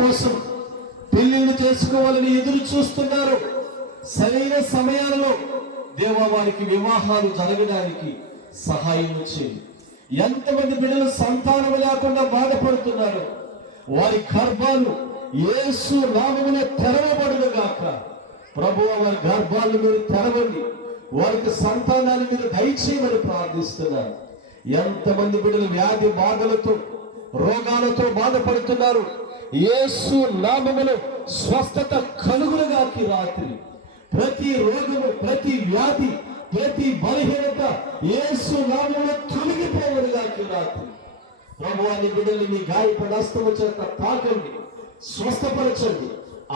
కోసం పెళ్ళిళ్ళు చేసుకోవాలని ఎదురు చూస్తున్నారు. సరైన సమయాలలో దేవా వారికి వివాహాలు జరగడానికి సహాయం చేయండి ఎంతమంది బిడ్డలు సంతానం లేకుండా బాధపడుతున్నారు. వారి గర్భాలు ఏసు నామమున తెరవబడును గాక. ప్రభు వారి గర్భాలు మీరు తెరవండి. వారికి సంతానాన్ని మీరు దయచేయమని ప్రార్థిస్తున్నారు. ఎంతమంది బిడ్డలు వ్యాధి బాధలతో రోగాలతో బాధపడుతున్నారు. యేసు నామములో స్వస్థత కలుగులుగాకి రాత్రి. ప్రతి రోగము ప్రతి వ్యాధి ప్రతి బలహీనత యేసు నామములో తొలగిపోవడుగాకి రాత్రి. ప్రభువాని బిడ్డల్ని మీ గాయపడి చేత తాకండి స్వస్థపరచండి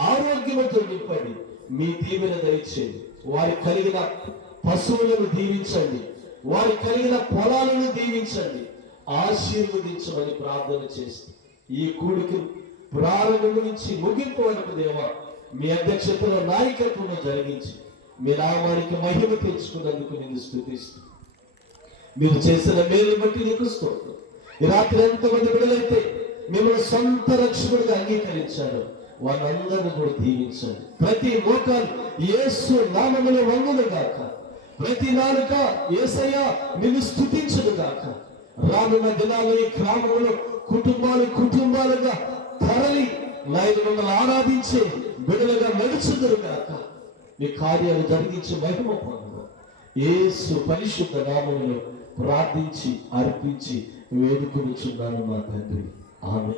ఆరోగ్యముతో నింపండి మీ దీవెన దయచేయండి. వారి కలిగిన పశువులను దీవించండి వారి కలిగిన పొలాలను దీవించండి ఆశీర్వదించమని ప్రార్థన చేసి ఈ కూడికి ప్రారంభం నుంచి ముగింపు వరకు దేవ. మీ అధ్యక్షతలో నాయకత్వంలో జరిగించి మీ నామానికి మహిమ తెచ్చుకున్నందుకు నేను స్థుతిస్తూ. మీరు చేసిన మేలు బట్టి నీకు స్తోత్రం. ఈ రాత్రి ఎంతమంది బిడ్డలైతే మిమ్మల్ని సొంత రక్షకుడిగా అంగీకరించారు. వాళ్ళందరినీ కూడా దీవించండి. ప్రతి మోకాలు ఏసు నామములు వంగును గాక ప్రతి నాలుక ఏసయ్య నిన్ను స్థుతించదు గాక రానున్న దినాలు ఈ గ్రామంలో కుటుంబాలు కుటుంబ తరలి మిమ్మల్ని ఆరాధించే బిడలుగా నడుచుదురు గాక మీ కార్యాలు జరిగించి మహిమ పొందు ఏసు పరిశుద్ధ నామంలో ప్రార్థించి అర్పించి వేడుకొనిచున్నాను మా తండ్రి. ఆమె